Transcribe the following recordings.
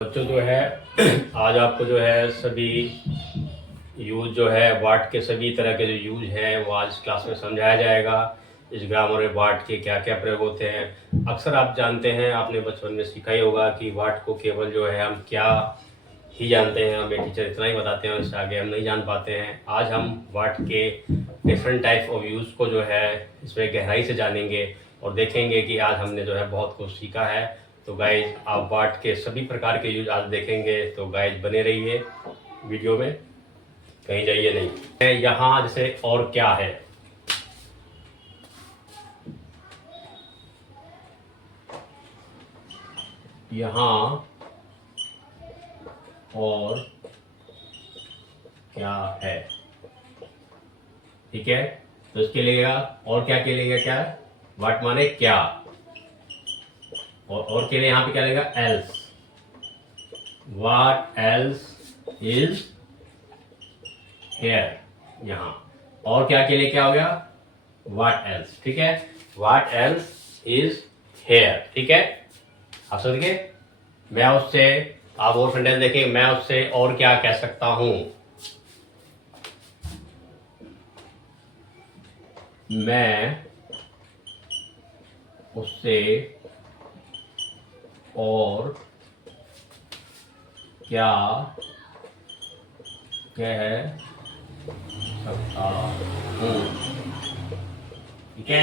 बच्चों जो है आज आपको जो है सभी यूज जो है वाट के सभी तरह के जो यूज हैं वो आज क्लास में समझाया जाएगा। इस ग्रामर में वाट के क्या क्या प्रयोग होते हैं। अक्सर आप जानते हैं, आपने बचपन में सीखा ही होगा कि वाट को केवल जो है हम क्या ही जानते हैं, हमें टीचर इतना ही बताते हैं, उससे आगे हम नहीं जान पाते हैं। आज हम वाट के डिफरेंट टाइप ऑफ यूज़ को जो है इसमें गहराई से जानेंगे और देखेंगे कि आज हमने जो है बहुत कुछ सीखा है। तो गाइज आप वाट के सभी प्रकार के यूज आज देखेंगे, तो गाइज बने रहिए वीडियो में, कहीं जाइए नहीं। यहाँ जैसे और क्या है, यहाँ और क्या है, ठीक है। तो इसके लिए और क्या के लिए क्या है, वाट माने क्या, और के लिए यहाँ पे क्या लगेगा, else. What else is here, यहाँ और क्या के लिए क्या हो गया, What else, ठीक है। What else is here, ठीक है। आप समझ गए। मैं उससे, आप और सेंटेंस देखें, मैं उससे और क्या कह सकता हूं, मैं उससे और क्या कह सकता हूँ, ठीक है।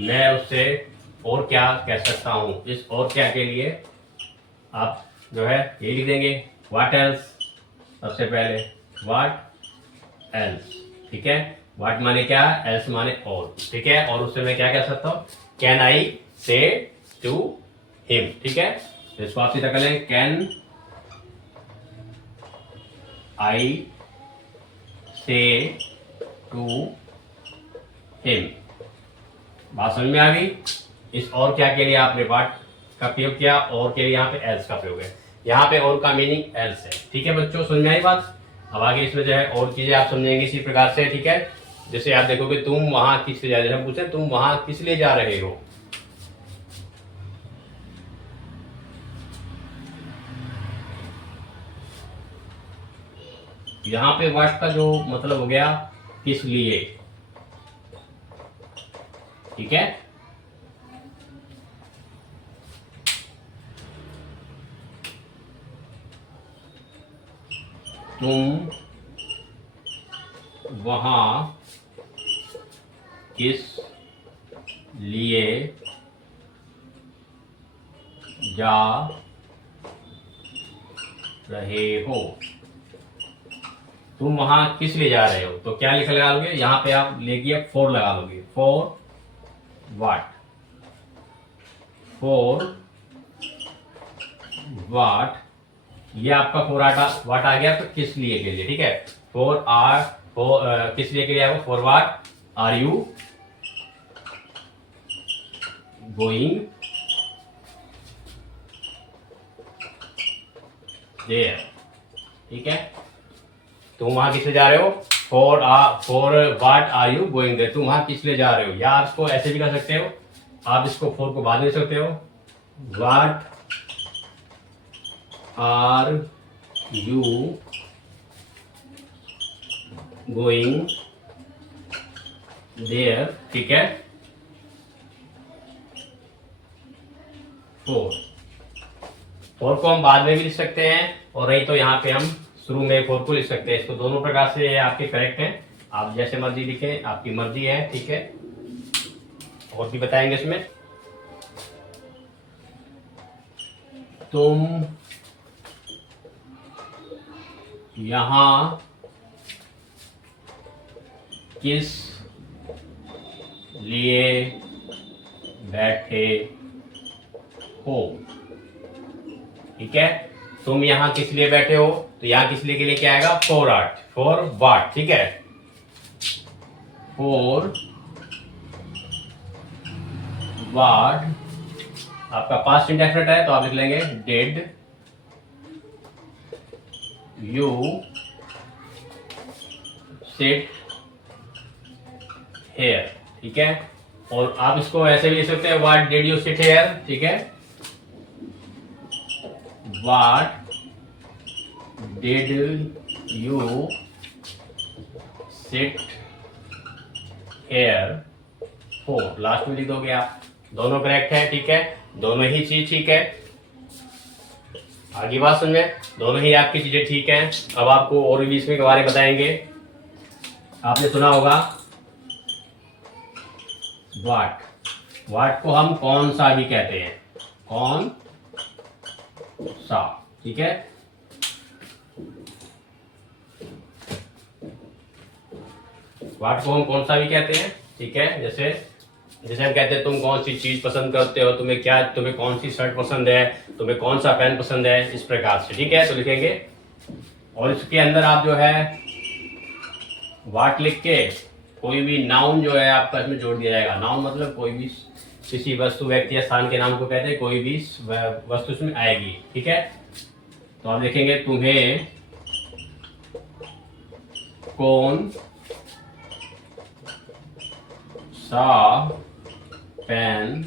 मैं उससे और क्या कह सकता हूँ, इस और क्या के लिए आप जो है ये लिख देंगे, व्हाट एल्स। सबसे पहले व्हाट एल्स, ठीक है। व्हाट माने क्या, एल्स माने और, ठीक है। और उससे मैं क्या कह सकता हूँ, कैन आई से टू हिम, ठीक है। तो इसको आप सीधा कर लें, कैन आई से टू हिम। बात समझ में आ गई। इस और क्या के लिए आपने व्हाट का प्रयोग किया, और के लिए यहाँ पे एल्स का प्रयोग है। यहाँ पे और का मीनिंग एल्स है, ठीक है बच्चों, समझ में आई बात। अब आगे इसमें जो है और चीजें आप समझेंगे इसी प्रकार से, ठीक है। जैसे आप देखोगे, तुम वहां किस लिए जा रहे हो, हम पूछे तुम वहां किस लिए जा रहे हो, यहाँ पे व्हाट का जो मतलब हो गया किस लिए, ठीक है। तुम वहां किस लिए जा रहे हो, तुम वहां किस लिए जा रहे हो, तो क्या लिख लगा लोगे, यहाँ पे आप लेके फॉर लगा लोगे, फॉर व्हाट, फॉर व्हाट, ये आपका फॉर व्हाट आ गया, तो किस लिए के लिए, ठीक है। फॉर आर, फॉर किस लिए के लिए आपको, for what are you going there, ठीक है। तुम वहां किस लिए जा रहे हो, for what are you going there, तुम वहां किस लिए जा रहे हो। या आप इसको ऐसे भी कर सकते हो, आप इसको फॉर को बाद में दे सकते हो, what are you going there, ठीक है। फोर को हम बाद में भी लिख सकते हैं, और नहीं तो यहाँ पे हम शुरू में फोर को लिख सकते हैं। इसको दोनों प्रकार से आपके करेक्ट हैं, आप जैसे मर्जी लिखें, आपकी मर्जी है, ठीक है। और भी बताएंगे इसमें, तुम यहाँ किस लिए बैठे हो, ठीक है। तुम यहाँ किस लिए बैठे हो, तो यहाँ किस लिए के लिए क्या आएगा, फॉर आर्ट, फॉर व्हाट, ठीक है। फॉर व्हाट आपका पास्ट इंडेफिनिट है, तो आप लिख लेंगे डिड यू सिट हेयर, ठीक है। और आप इसको ऐसे भी लिख सकते हैं, what did you sit here, ठीक है। What did you sit here for, last में लिख दोगे आप। दोनों करेक्ट है, ठीक है, दोनों ही चीज ठीक है। आगे बात समझे, दोनों ही आपकी चीजें ठीक हैं। अब आपको और भी इसमें के बारे में बताएंगे। आपने सुना होगा वाट, वाट को हम कौन सा भी कहते हैं, कौन सा, ठीक है। वाट को हम कौन सा भी कहते हैं, ठीक है। जैसे हम कहते हैं तुम कौन सी चीज पसंद करते हो, तुम्हें कौन सी शर्ट पसंद है, तुम्हें कौन सा पेन पसंद है, इस प्रकार से, ठीक है। तो लिखेंगे और इसके अंदर आप जो है वाट लिख के कोई भी नाउन जो है आपका इसमें जोड़ दिया जाएगा। नाउन मतलब कोई भी किसी वस्तु, व्यक्ति या स्थान के नाम को कहते हैं, कोई भी वस्तु इसमें आएगी, ठीक है। तो आप देखेंगे तुम्हें कौन सा पेन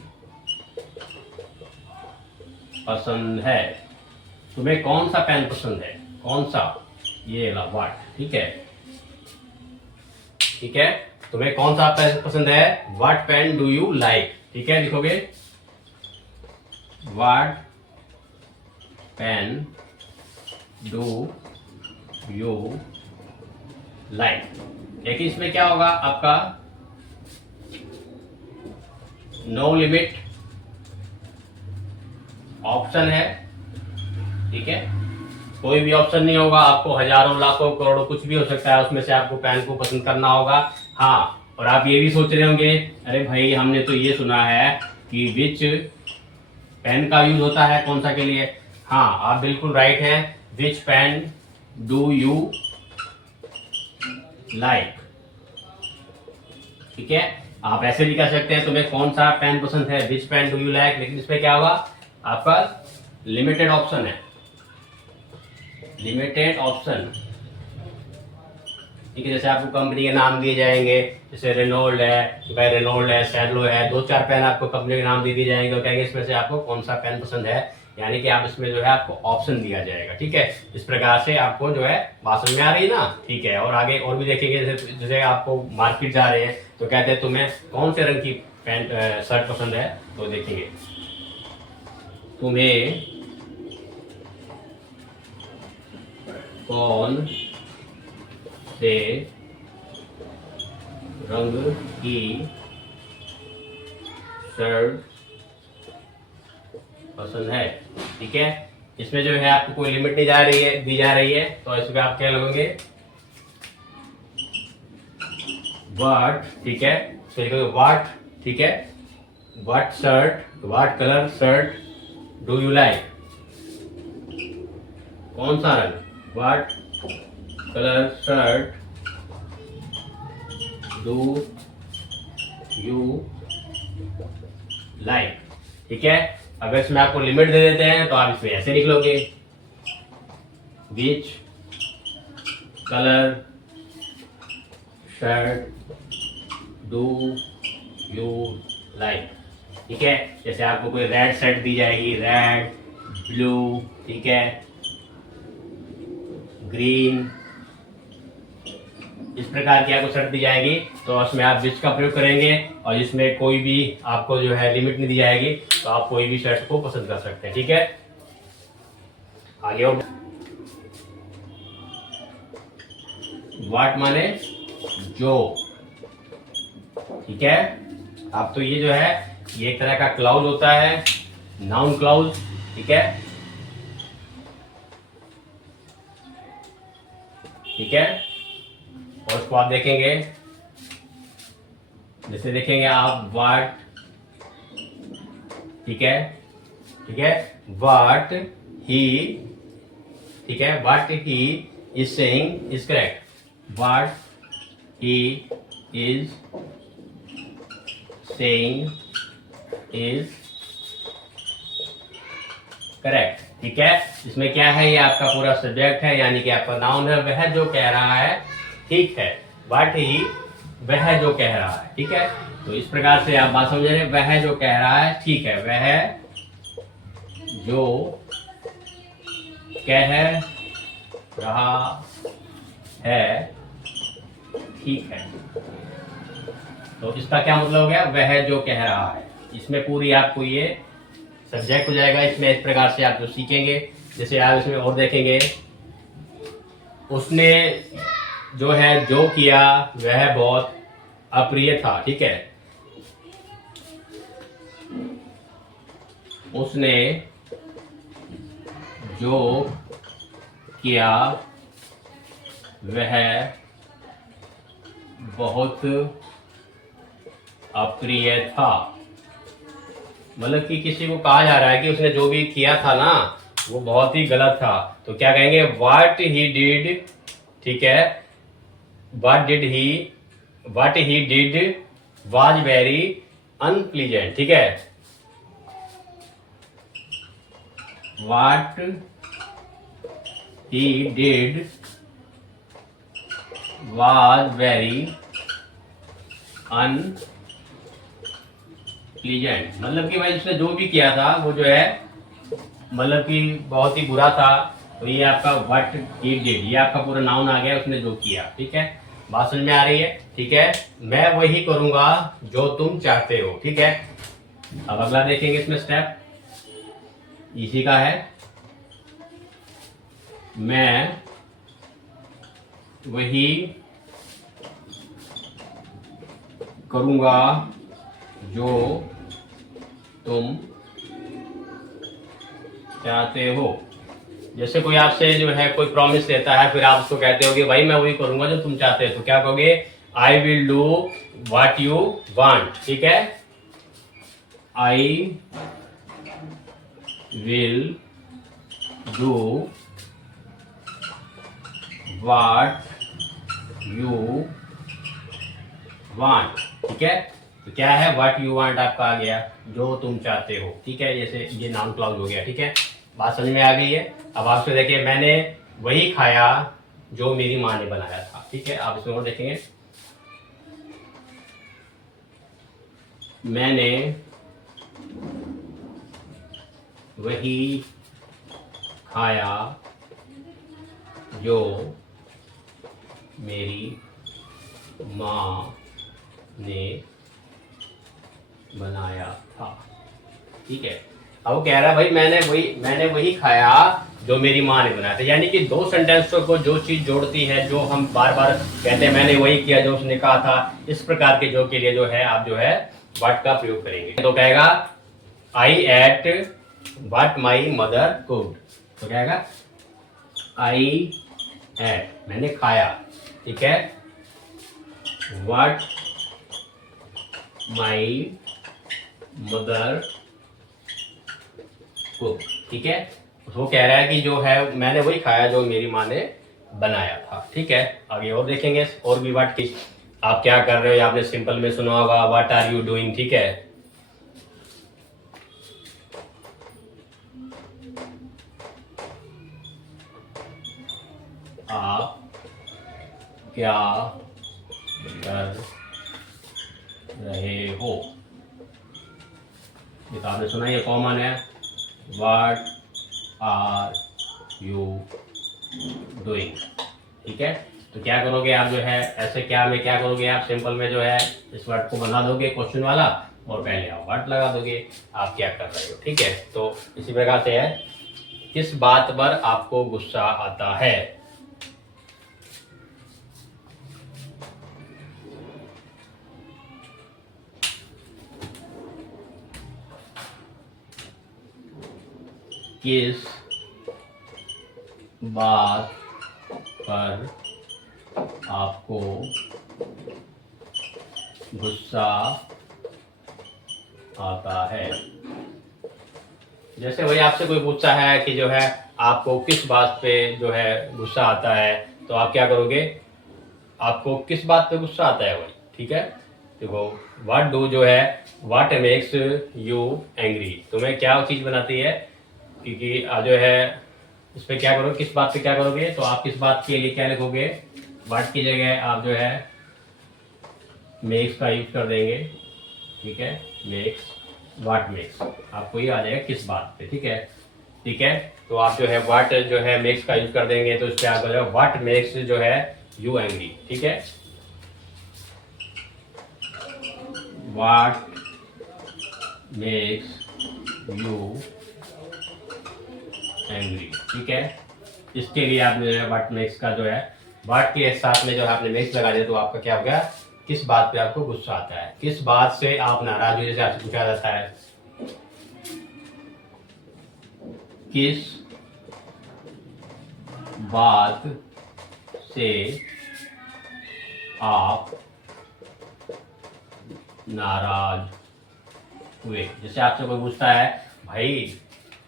पसंद है, तुम्हें कौन सा पेन पसंद है, कौन सा, ये ला वाट, ठीक है, ठीक है। तुम्हें कौन सा पेन पसंद है, what pen do you like, ठीक है। लिखोगे what pen do you like. लेकिन इसमें क्या होगा आपका, नो लिमिट ऑप्शन है, ठीक है। कोई भी ऑप्शन नहीं होगा, आपको हजारों लाखों करोड़ों कुछ भी हो सकता है, उसमें से आपको पेन को पसंद करना होगा। हाँ, और आप ये भी सोच रहे होंगे अरे भाई हमने तो ये सुना है कि विच पेन का यूज होता है कौन सा के लिए। हाँ, आप बिल्कुल राइट हैं। विच पेन डू यू लाइक, ठीक है। आप ऐसे भी कह सकते हैं तुम्हें कौन सा पेन पसंद है, विच पेन डू यू लाइक। लेकिन इसमें क्या होगा, आपका लिमिटेड ऑप्शन है, लिमिटेड ऑप्शन, ठीक है। जैसे आपको कंपनी के नाम दिए जाएंगे, जैसे रेनोल्ड है, सैडलो है, 2-4 पेन आपको कंपनी के नाम दे दिए जाएंगे और कहेंगे इसमें से आपको कौन सा पेन पसंद है, यानी कि आप इसमें जो है आपको ऑप्शन दिया जाएगा, ठीक है। इस प्रकार से आपको जो है बात समझ में आ रही है ना, ठीक है। और आगे और भी देखेंगे, जैसे आपको मार्केट जा रहे हैं तो कहते हैं तुम्हें कौन से रंग की पैंट शर्ट पसंद है, तो देखेंगे तुम्हें कौन से रंग की शर्ट पसंद है, ठीक है। इसमें जो है आपको कोई लिमिट नहीं दी जा रही है, तो इसमें आप क्या लगोगे व्हाट, ठीक है। तो लिखोगे व्हाट, ठीक है, what shirt, what colour shirt do you like, कौन सा रंग, what colour shirt do you like, ठीक है। अगर इसमें आपको लिमिट दे देते हैं तो आप इसमें ऐसे लिख लोगे which colour shirt do you like, ठीक है। जैसे आपको कोई रेड शर्ट दी जाएगी, रेड, ब्लू, ठीक है, ग्रीन, इस प्रकार की आपको शर्ट दी जाएगी, तो उसमें आप विच का प्रयोग करेंगे। और जिसमें कोई भी आपको जो है लिमिट नहीं दी जाएगी, तो आप कोई भी शर्ट को पसंद कर सकते हैं, ठीक है। आगे और व्हाट माने जो, ठीक है। अब तो ये जो है ये एक तरह का क्लाउज होता है, नाउन क्लाउज, ठीक है, ठीक है। और उसको आप देखेंगे, जैसे देखेंगे आप व्हाट, ठीक है, ठीक है, व्हाट ही, ठीक है, what he is saying is correct, what he is saying is correct, ठीक है। इसमें क्या है, ये आपका पूरा सब्जेक्ट है, यानी कि आपका नाउन है, वह जो कह रहा है, ठीक है, व्हाट ही, वह जो कह रहा है, ठीक है। तो इस प्रकार से आप बात समझ रहे हैं, वह जो कह रहा है, ठीक है, वह जो कह रहा है, ठीक है। तो इसका क्या मतलब हो गया, वह जो कह रहा है। इसमें पूरी आपको ये सब्जेक्ट हो जाएगा। इसमें इस प्रकार से आप जो सीखेंगे, जैसे आप इसमें और देखेंगे, उसने जो है जो किया वह बहुत अप्रिय था, ठीक है। उसने जो किया वह बहुत अप्रिय था। मतलब कि किसी को कहा जा रहा है कि उसने जो भी किया था ना वो बहुत ही गलत था। तो क्या कहेंगे, व्हाट ही डिड, ठीक है, what he did was very unpleasant, ठीक है। What he did was very unpleasant, मतलब कि भाई उसने जो भी किया था वो जो है मतलब कि बहुत ही बुरा था। तो ये आपका व्हाट ही डिड, ये आपका पूरा नाउन आ गया, उसने जो किया, ठीक है। बात समझ में आ रही है, ठीक है। मैं वही करूंगा जो तुम चाहते हो, ठीक है। अब अगला देखेंगे, इसमें स्टेप इसी का है। मैं वही करूंगा जो तुम चाहते हो। जैसे कोई आपसे जो है कोई प्रॉमिस देता है, फिर आप उसको कहते हो कि भाई मैं वही करूंगा जो तुम चाहते हो, तो क्या कहोगे, I will do what you want, ठीक है। I will do what you want, ठीक है। तो क्या है, व्हाट यू वांट आपका आ गया, जो तुम चाहते हो, ठीक है। जैसे ये नाउन क्लॉज हो गया, ठीक है। बात समझ में आ गई है। अब आपसे देखिए, मैंने वही खाया जो मेरी माँ ने बनाया था, ठीक है। आप इसमें और देखेंगे, मैंने वही खाया जो मेरी माँ ने बनाया था, ठीक है। अब वो कह रहा है भाई मैंने वही खाया जो मेरी माँ ने बनाया था। यानी कि दो सेंटेंसों को जो चीज जोड़ती है, जो हम बार बार कहते हैं मैंने वही किया जो उसने कहा था, इस प्रकार के जो के लिए जो है आप जो है व्हाट का प्रयोग करेंगे। तो कहेगा I ate what my mother cooked, तो कहेगा आई एट, मैंने खाया, ठीक है, व्हाट माई मदर कुक, ठीक है। वो कह रहा है कि जो है मैंने वही खाया जो मेरी माँ ने बनाया था, ठीक है। आगे और देखेंगे और भी व्हाट की आप क्या कर रहे हो, आपने सिंपल में सुना होगा व्हाट आर यू डूइंग, ठीक है। आप क्या कर रहे हो, ये तो आपने सुना, ये कॉमन है, व्हाट आर यू डूइंग, ठीक है। तो क्या करोगे आप जो है ऐसे क्या में क्या करोगे आप सिंपल में जो है इस वर्ड को बना दोगे क्वेश्चन वाला और पहले आप व्हाट लगा दोगे, आप क्या कर रहे हो, ठीक है। तो इसी प्रकार से है, किस बात पर आपको गुस्सा आता है। किस बात पर आपको गुस्सा आता है। जैसे वही आपसे कोई पूछता है कि जो है आपको किस बात पे जो है गुस्सा आता है, तो आप क्या करोगे, आपको किस बात पे गुस्सा आता है वही, ठीक है। देखो व्हाट डू जो है व्हाट मेक्स यू एंग्री, तुम्हें क्या चीज बनाती है, क्योंकि जो है इस पे क्या करोगे, किस बात पे क्या करोगे, तो आप किस बात के लिए क्या लिखोगे, व्हाट की जगह आप जो है मेक्स का यूज कर देंगे, ठीक है। मेक्स, व्हाट मेक्स, आपको ये आ जाएगा किस बात पे, ठीक है, ठीक है। तो आप जो है व्हाट जो है मेक्स का यूज कर देंगे, तो इसके आगे जो है व्हाट मेक्स जो है यू एंग्री, ठीक है। व्हाट मेक्स यू एंग्री, ठीक है। इसके लिए आप जो है व्हाट मेक्स का जो है व्हाट के साथ में जो है आपने मेक्स लगा दिया, तो आपका क्या हो गया, किस बात पे आपको गुस्सा आता है, किस बात से आप नाराज हो, जैसे आपसे पूछा जाता है किस बात से आप नाराज हुए। जैसे आपसे कोई पूछता है भाई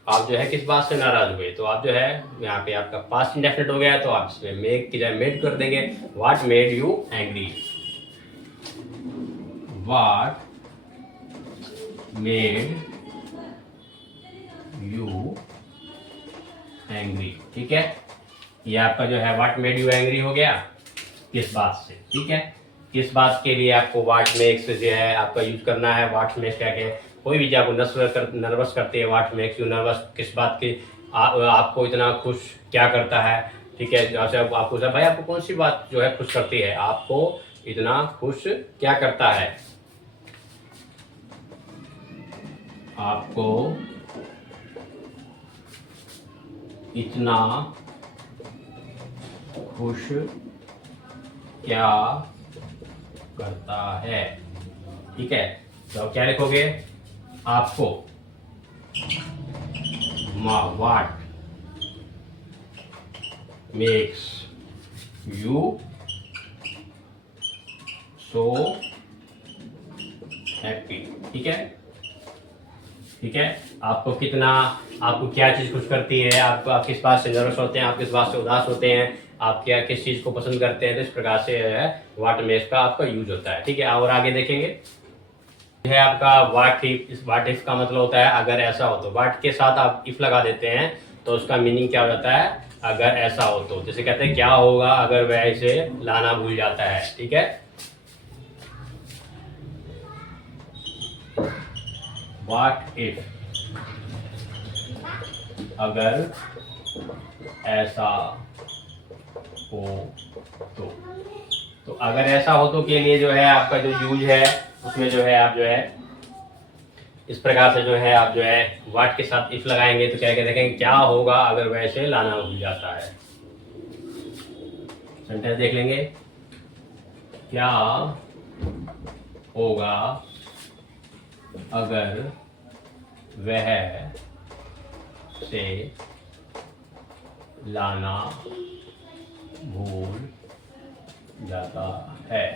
आप जो है किस बात से नाराज हुए, तो आप जो है यहाँ पे आपका पास्ट इंडेफिनिट हो गया, तो आप इसमें मेक की जगह मेड कर देंगे, what made you angry, what made you angry, ठीक है। ये आपका जो है व्हाट मेड यू एंग्री हो गया, किस बात से, ठीक है। किस बात के लिए आपको व्हाट मेक्स जो है आपका यूज करना है, व्हाट मेक्स क्या के कोई भी जो आपको नर्वस करती है, व्हाट मेक्स यू नर्वस, किस बात की आपको इतना खुश क्या करता है, ठीक है। जैसे आपको भाई आपको कौन सी बात जो है खुश करती है, आपको इतना खुश क्या करता है, आपको इतना खुश क्या करता है, ठीक है। तो क्या लिखोगे, आपको what makes you so happy, ठीक है, ठीक है। आपको कितना, आपको क्या चीज खुश करती है, आपको आप किस बात से नर्वस होते हैं, आप किस बात से उदास होते हैं, आप क्या किस चीज को पसंद करते हैं, तो इस प्रकार से है व्हाट मेक्स का आपका यूज होता है, ठीक है। और आगे देखेंगे है आपका व्हाट इफ। इस व्हाट इफ का मतलब होता है अगर ऐसा हो तो, व्हाट के साथ आप इफ लगा देते हैं तो उसका मीनिंग क्या हो जाता है, अगर ऐसा हो तो। जैसे कहते हैं क्या होगा अगर वह इसे लाना भूल जाता है, ठीक है। व्हाट इफ, अगर ऐसा हो तो अगर ऐसा हो तो के लिए जो है आपका जो यूज है उसमें जो है आप जो है इस प्रकार से जो है आप जो है व्हाट के साथ इफ लगाएंगे तो क्या कहते हैं, क्या होगा अगर वैसे लाना भूल जाता है। सेंटेंस देख लेंगे, क्या होगा अगर वह से लाना भूल जाता है,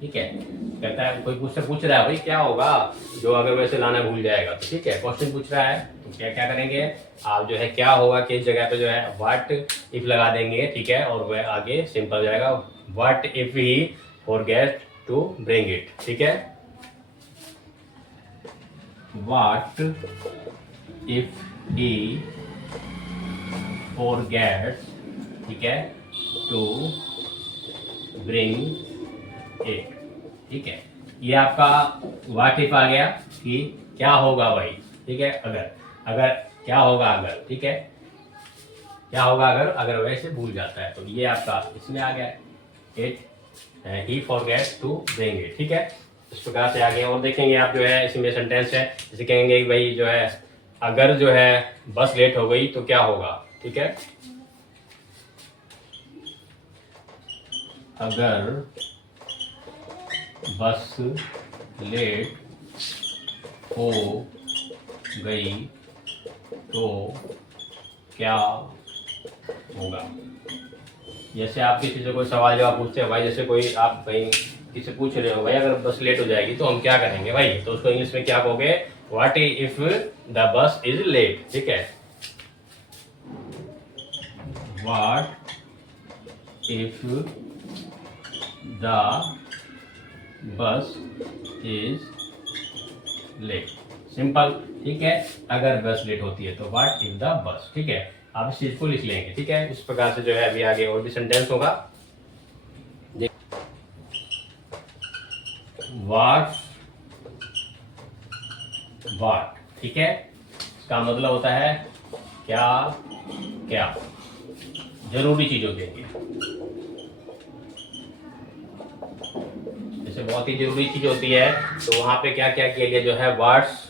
ठीक है। कहता है कोई मुझसे पूछ रहा है भाई क्या होगा जो अगर वैसे लाना भूल जाएगा, तो ठीक है क्वेश्चन पूछ रहा है तो क्या क्या करेंगे आप जो है क्या होगा किस जगह पे जो है व्हाट इफ लगा देंगे, ठीक है। और वह आगे सिंपल हो जाएगा, what if he forget to bring it, ठीक है। व्हाट इफ ही फॉरगेट्स, ठीक है, टू ब्रिंग इट, ठीक है। ये आपका व्हाट इफ आ गया कि क्या होगा भाई, ठीक है। अगर क्या होगा अगर, ठीक है, क्या होगा अगर वैसे भूल जाता है, तो ये आपका इसमें आ गया it he forgets to bring it, ठीक है। इस प्रकार से आगे और देखेंगे आप जो है इसमें सेंटेंस है, जैसे कहेंगे कि भाई जो है अगर जो है बस लेट हो गई तो क्या होगा, ठीक है। अगर बस लेट हो गई तो क्या होगा। जैसे आप किसी से कोई सवाल जवाब पूछते हैं भाई, जैसे कोई आप कहीं किसी पूछ रहे हो भाई अगर बस लेट हो जाएगी तो हम क्या करेंगे भाई, तो उसको इंग्लिश में क्या कहोगे, what if the bus is late, ठीक है। What if the bus is late, simple, ठीक है। अगर बस लेट होती है तो व्हाट इफ द बस, ठीक है। आप इस चीज को लिख लेंगे, ठीक है। इस प्रकार से जो है अभी आगे और भी सेंटेंस होगा। व्हाट, ठीक है, इसका मतलब होता है क्या क्या जरूरी चीज़ों के लिए, जैसे बहुत ही जरूरी चीज़ होती है तो वहाँ पे क्या क्या किया गया जो है वार्ड्स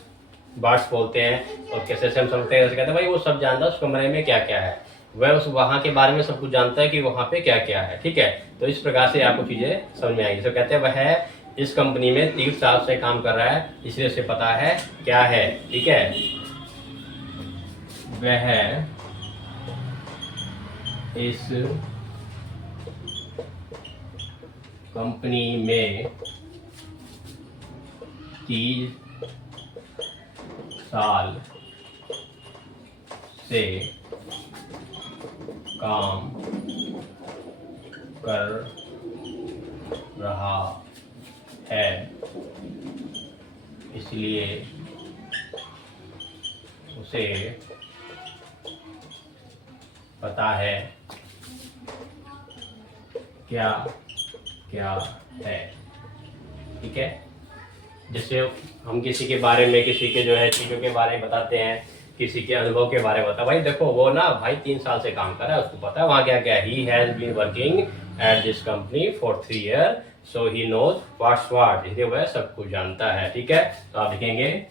बार्ड्स बोलते हैं। और कैसे से हम समझते हैं, जैसे कहते हैं भाई वो सब जानता है उस कमरे में क्या क्या है, वह उस वहाँ के बारे में सब कुछ जानता है कि वहाँ पे क्या क्या है। ठीक है, तो इस प्रकार से आपको चीज़ें समझ में आएंगी। तो कहते हैं वह इस कंपनी में 30 साल से काम कर रहा है, इसलिए उसे पता है क्या है। ठीक है, वह इस कंपनी में 30 साल से काम कर रहा है, इसलिए उसे पता है क्या क्या है। ठीक है, जैसे हम किसी के बारे में, किसी के जो है चीज़ों के बारे में बताते हैं, किसी के अनुभव के बारे में बताते हैं, भाई देखो वो ना भाई 3 साल से काम कर रहा है, उसको पता है वहाँ क्या क्या है। He has been working at this company for 3 year so he knows what's what, इसलिए वह सब कुछ जानता है। ठीक है, तो आप लिखेंगे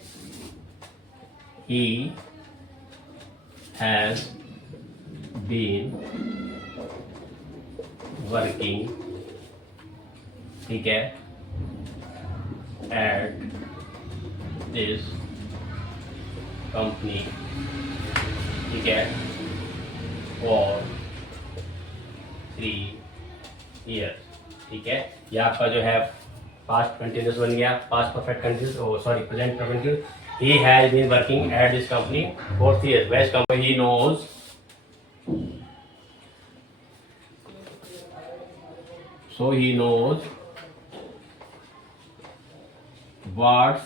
ही हैज़ बीन वर्किंग, ठीक है, एट दिस कंपनी, ठीक है, फॉर 3 ईयर्स। ठीक है, ये आपका जो है पास्ट कंटिन्यूस बन गया, past perfect continuous, sorry present continuous. He has been working at this company for 3 years, west company, he knows so he knows what।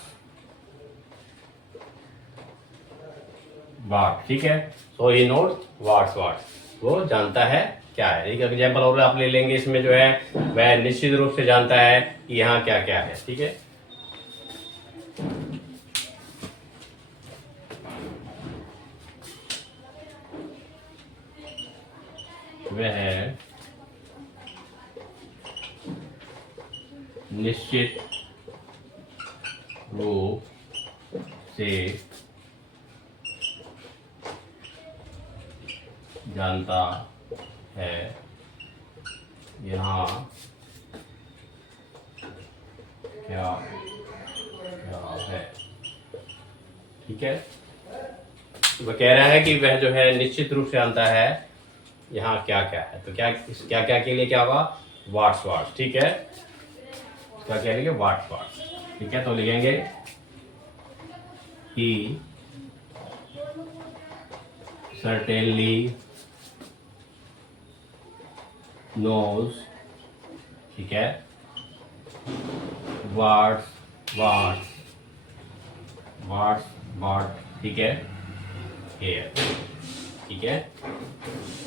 ठीक है, so he knows what, वो जानता है क्या है। एक एग्जाम्पल और आप ले लेंगे, इसमें जो है वह निश्चित रूप से जानता है कि यहाँ क्या क्या है। ठीक है, वह निश्चित रूप से जानता है यहाँ क्या क्या है। ठीक है, वह कह रहा है कि वह जो है निश्चित रूप से जानता है यहाँ क्या क्या है। तो क्या क्या क्या के लिए क्या होगा, वाट्स। ठीक है, क्या क्या लिखेंगे, वाट्स। ठीक है, तो लिखेंगे ही certainly knows, ठीक है, what, ठीक है, here, ठीक है,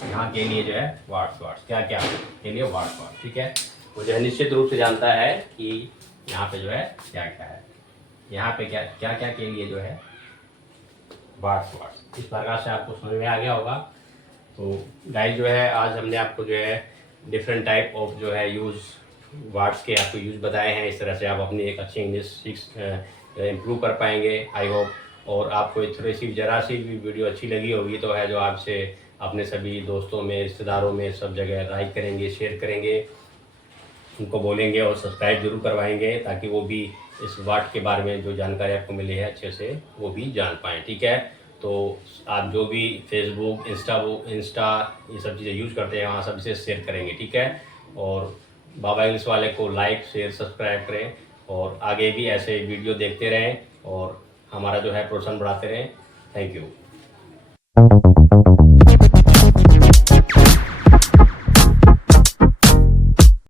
यहाँ के लिए जो है वाट्स क्या क्या के लिए वाट्स। ठीक है, वो जो है निश्चित रूप से जानता है कि यहाँ पे जो है क्या क्या है, यहाँ पे क्या क्या क्या के लिए जो है वाट्स। इस प्रकार से आपको समझ में आ गया होगा। तो गाइस जो है आज हमने आपको जो है डिफरेंट टाइप ऑफ जो है यूज़ वर्ड्स के आपको यूज़ बताए हैं। इस तरह से आप अपनी एक अच्छी इंग्लिश इम्प्रूव कर पाएंगे, आई होप। और आपको थोड़ी सी ज़रा सी भी वीडियो अच्छी लगी होगी तो है जो आपसे अपने सभी दोस्तों में, रिश्तेदारों में, सब जगह लाइक करेंगे, शेयर करेंगे, उनको बोलेंगे और सब्सक्राइब जरूर करवाएंगे ताकि वो भी इस वर्ड के बारे में जो जानकारी आपको मिली है अच्छे से वो भी जान पाएँ। ठीक है, तो आप जो भी फेसबुक, इंस्टा ये सब चीज़ें यूज़ करते हैं वहाँ सब से शेयर करेंगे। ठीक है, और बाबा इंग्लिश वाले को लाइक, शेयर, सब्सक्राइब करें और आगे भी ऐसे वीडियो देखते रहें और हमारा जो है प्रोत्साहन बढ़ाते रहें। Thank you.